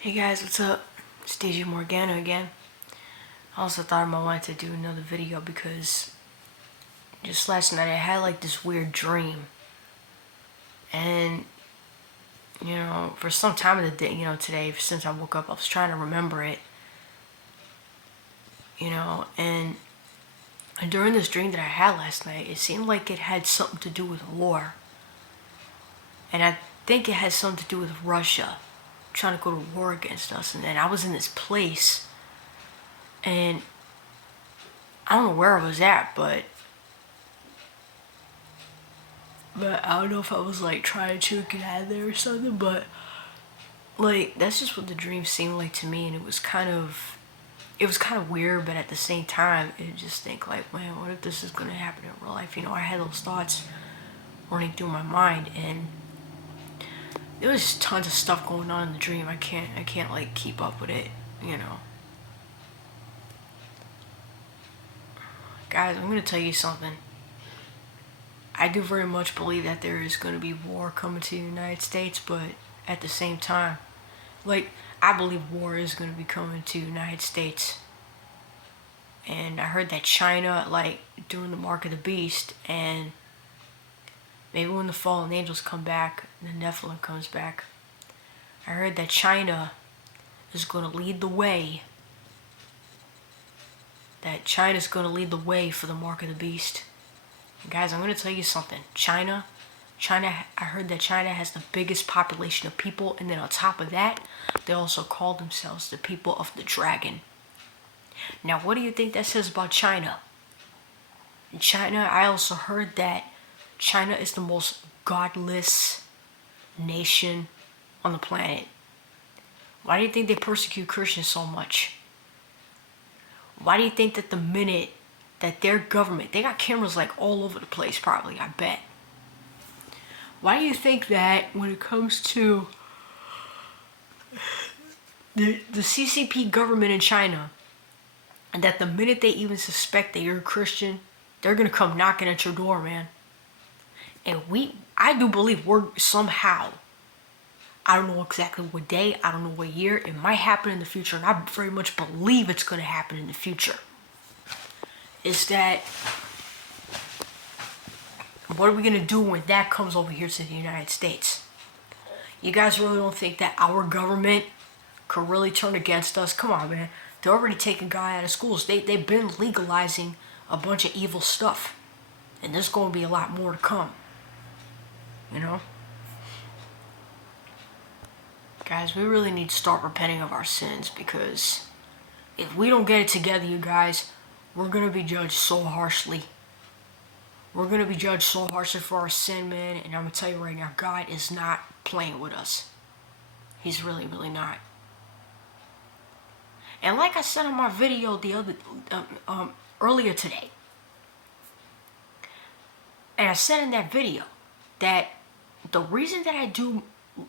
Hey guys, what's up? It's DJ Morgana again. I also thought I wanted to do another video because just last night I had like this weird dream. And, for some time of the day, today, since I woke up, I was trying to remember it. And during this dream that I had last night, it seemed like it had something to do with war. And I think it had something to do with Russia trying to go to war against us. And then I was in this place, and I don't know where I was at, but I don't know if I was like trying to get out of there or something, but like that's just what the dream seemed like to me. And it was kind of weird, but at the same time it just think like, man, what if this is going to happen in real life? I had those thoughts running through my mind, and there was tons of stuff going on in the dream. I can't like keep up with it. Guys, I'm going to tell you something. I do very much believe that there is going to be war coming to the United States, but at the same time, like, I believe war is going to be coming to the United States. And I heard that China, like, during the Mark of the Beast, and maybe when the fallen angels come back, the Nephilim comes back, I heard that China is going to lead the way. That China's going to lead the way for the Mark of the Beast. Guys, I'm going to tell you something. China, I heard that China has the biggest population of people, and then on top of that, they also call themselves the people of the dragon. Now, what do you think that says about China? In China, I also heard that China is the most godless nation on the planet. Why do you think they persecute Christians so much? Why do you think that the minute that their government, they got cameras like all over the place probably, I bet. Why do you think that when it comes to the CCP government in China, and that the minute they even suspect that you're a Christian, they're gonna come knocking at your door, man. And I do believe we're somehow, I don't know exactly what day, I don't know what year, it might happen in the future, and I very much believe it's gonna happen in the future. Is that what are we gonna do when that comes over here to the United States? You guys really don't think that our government could really turn against us? Come on, man. They're already taking God out of schools. They've been legalizing a bunch of evil stuff. And there's gonna be a lot more to come. Guys, we really need to start repenting of our sins, because if we don't get it together, you guys, we're going to be judged so harshly. We're going to be judged so harshly for our sin, man. And I'm going to tell you right now, God is not playing with us. He's really, really not. And like I said in my video earlier today, and I said in that video that the reason that I do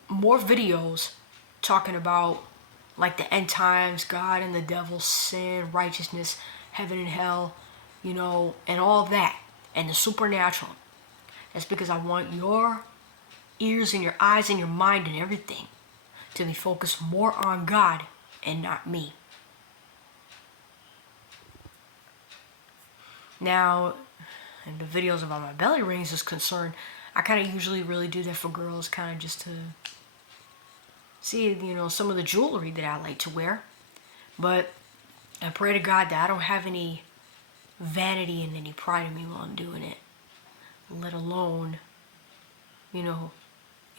more videos talking about like the end times, God and the devil, sin, righteousness, heaven and hell, and all that, and the supernatural. That's because I want your ears and your eyes and your mind and everything to be focused more on God and not me. Now, in the videos about my belly rings is concerned, I kind of usually really do that for girls, kind of just to see, some of the jewelry that I like to wear. But I pray to God that I don't have any vanity and any pride in me while I'm doing it. Let alone, in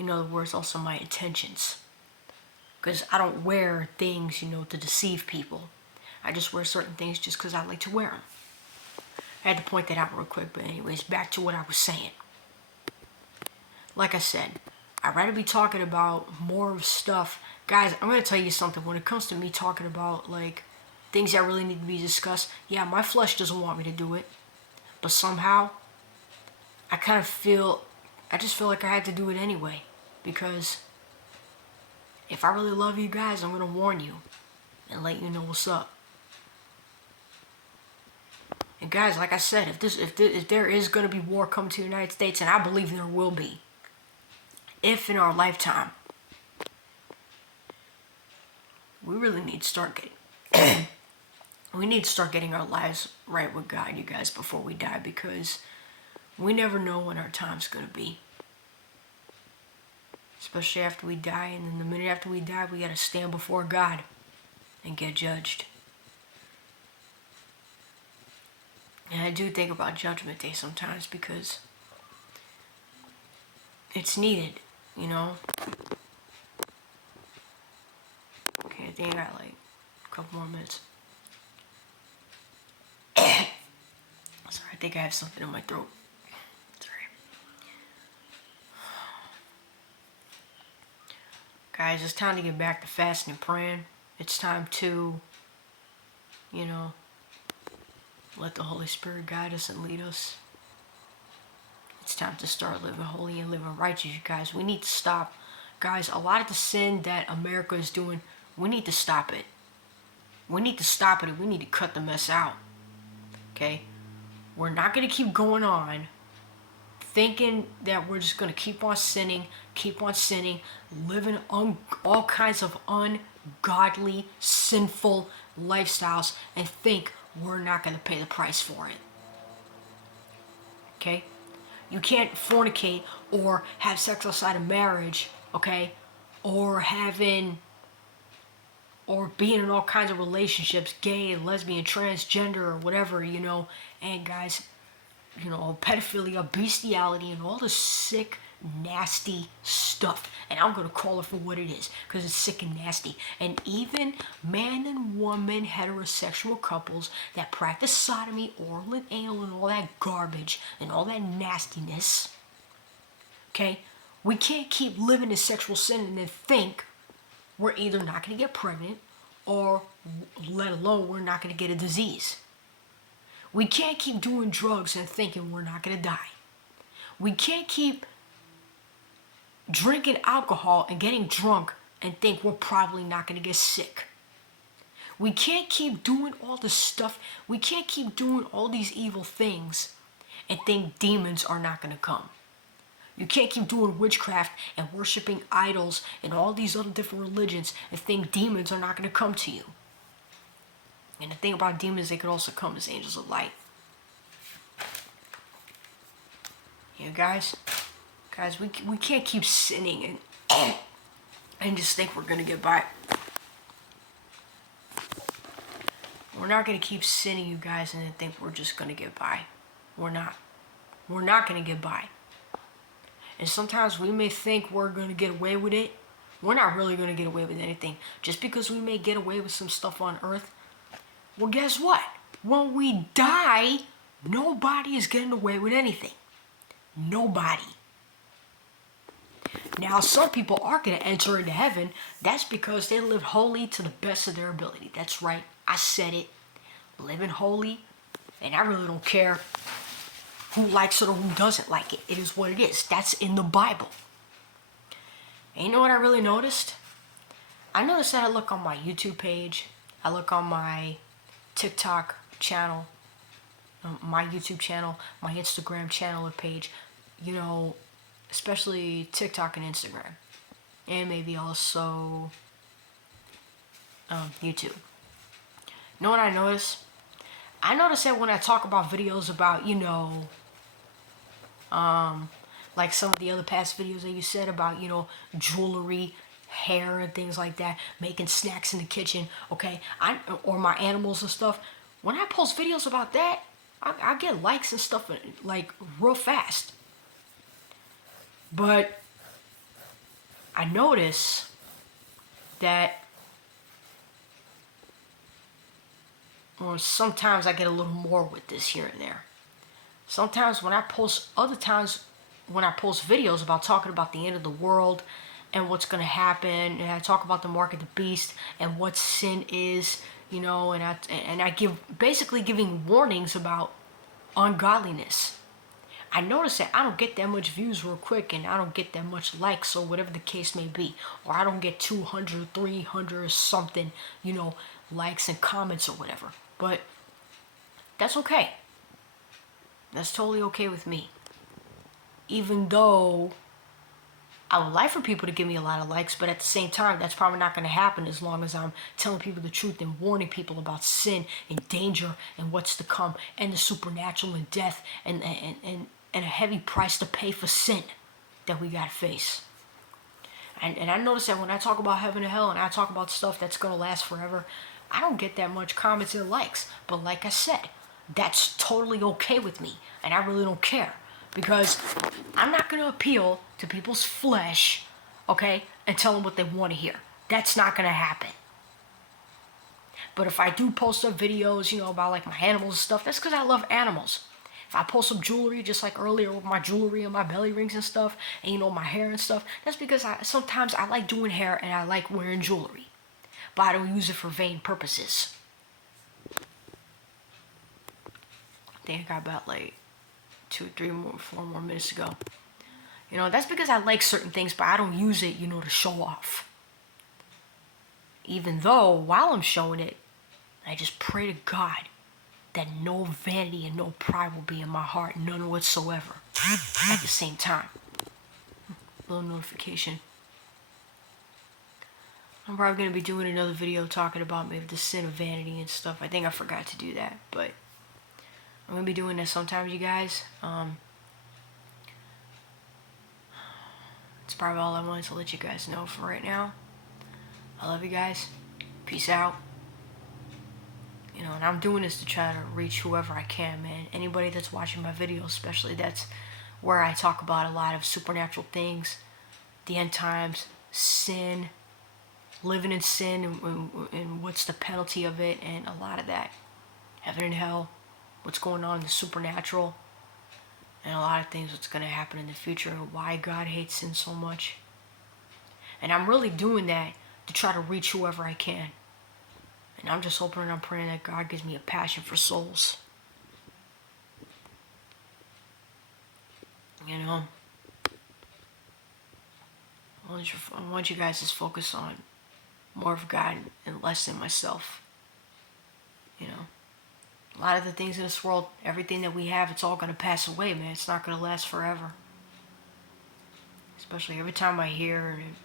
other words, also my intentions. Because I don't wear things, to deceive people. I just wear certain things just because I like to wear them. I had to point that out real quick, but anyways, back to what I was saying. Like I said, I'd rather be talking about more stuff. Guys, I'm going to tell you something. When it comes to me talking about, like, things that really need to be discussed, yeah, my flesh doesn't want me to do it. But somehow, I just feel like I had to do it anyway. Because if I really love you guys, I'm going to warn you and let you know what's up. And guys, like I said, if there is going to be war coming to the United States, and I believe there will be, if in our lifetime, we really need to start getting we need to start getting our lives right with God, you guys, before we die, because we never know when our time's gonna be. Especially after we die, and then the minute after we die, we gotta stand before God and get judged. And I do think about Judgment Day sometimes because it's needed, you know? Okay, I think I got like a couple more minutes. Sorry, I think I have something in my throat. Sorry. Guys, it's time to get back to fasting and praying. It's time to, you know, let the Holy Spirit guide us and lead us. It's time to start living holy and living righteous, you guys. We need to stop. Guys, a lot of the sin that America is doing, we need to stop it. We need to stop it, and we need to cut the mess out. Okay? We're not going to keep going on thinking that we're just going to keep on sinning, living all kinds of ungodly, sinful lifestyles, and think we're not going to pay the price for it. Okay? You can't fornicate or have sex outside of marriage, okay? Or being in all kinds of relationships, gay, lesbian, transgender, or whatever, you know. And guys, you know, pedophilia, bestiality, and all the sick, nasty stuff. And I'm going to call it for what it is, because it's sick and nasty. And even man and woman, heterosexual couples that practice sodomy, oral and anal, and all that garbage, and all that nastiness, okay? We can't keep living in sexual sin and then think we're either not going to get pregnant, or let alone we're not going to get a disease. We can't keep doing drugs and thinking we're not going to die. We can't keep drinking alcohol and getting drunk and think we're probably not going to get sick. We can't keep doing all this stuff. We can't keep doing all these evil things and think demons are not going to come. You can't keep doing witchcraft and worshiping idols and all these other different religions and think demons are not going to come to you. And the thing about demons, they could also come as angels of light. Yeah, guys, we can't keep sinning and just think we're going to get by. We're not going to keep sinning, you guys, and then think we're just going to get by. We're not. We're not going to get by. And sometimes we may think we're going to get away with it. We're not really going to get away with anything. Just because we may get away with some stuff on earth, well, guess what? When we die, nobody is getting away with anything. Nobody. Now, some people are going to enter into heaven. That's because they lived holy to the best of their ability. That's right. I said it. Living holy. And I really don't care who likes it or who doesn't like it. It is what it is. That's in the Bible. And you know what I really noticed? I noticed that I look on my YouTube page. I look on my TikTok channel, my YouTube channel, my Instagram channel or page, you know, especially TikTok and Instagram, and maybe also YouTube. You know what I notice? I notice that when I talk about videos about, you know, like some of the other past videos that you said about, you know, jewelry, hair and things like that, making snacks in the kitchen, okay, or my animals and stuff. When I post videos about that, I get likes and stuff like real fast. But I notice that, or sometimes I get a little more with this here and there. Sometimes when I post, other times when I post videos about talking about the end of the world and what's going to happen, and I talk about the mark of the beast and what sin is, you know, and I give, basically giving warnings about ungodliness. I notice that I don't get that much views real quick, and I don't get that much likes or whatever the case may be, or I don't get 200, 300 or something, you know, likes and comments or whatever. But that's okay. That's totally okay with me. Even though I would like for people to give me a lot of likes, but at the same time, that's probably not going to happen as long as I'm telling people the truth and warning people about sin and danger and what's to come and the supernatural and death and a heavy price to pay for sin that we got to face. And I notice that when I talk about heaven and hell and I talk about stuff that's going to last forever, I don't get that much comments and likes. But like I said, that's totally okay with me. And I really don't care. Because I'm not going to appeal to people's flesh, okay, and tell them what they want to hear. That's not going to happen. But if I do post up videos, about like my animals and stuff, that's because I love animals. If I post some jewelry, just like earlier with my jewelry and my belly rings and stuff, and my hair and stuff, that's because sometimes I like doing hair and I like wearing jewelry. But I don't use it for vain purposes. I think I got about like 2, 3 more, 4 more minutes to go. That's because I like certain things, but I don't use it, to show off. Even though, while I'm showing it, I just pray to God that no vanity and no pride will be in my heart, none whatsoever. At the same time. Little notification. I'm probably going to be doing another video talking about maybe the sin of vanity and stuff. I think I forgot to do that, but I'm going to be doing that sometimes, you guys. It's probably all I wanted to let you guys know for right now. I love you guys. Peace out. And I'm doing this to try to reach whoever I can, man. Anybody that's watching my videos, especially, that's where I talk about a lot of supernatural things, the end times, sin, living in sin, and what's the penalty of it, and a lot of that. Heaven and hell, what's going on in the supernatural, and a lot of things what's going to happen in the future, and why God hates sin so much. And I'm really doing that to try to reach whoever I can. And I'm just hoping and I'm praying that God gives me a passion for souls. I want you guys to focus on more of God and less than myself. A lot of the things in this world, everything that we have, it's all going to pass away, man. It's not going to last forever. Especially every time I hear and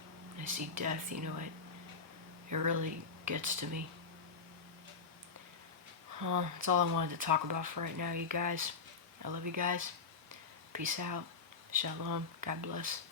I see death, it really gets to me. That's all I wanted to talk about for right now, you guys. I love you guys. Peace out. Shalom. God bless.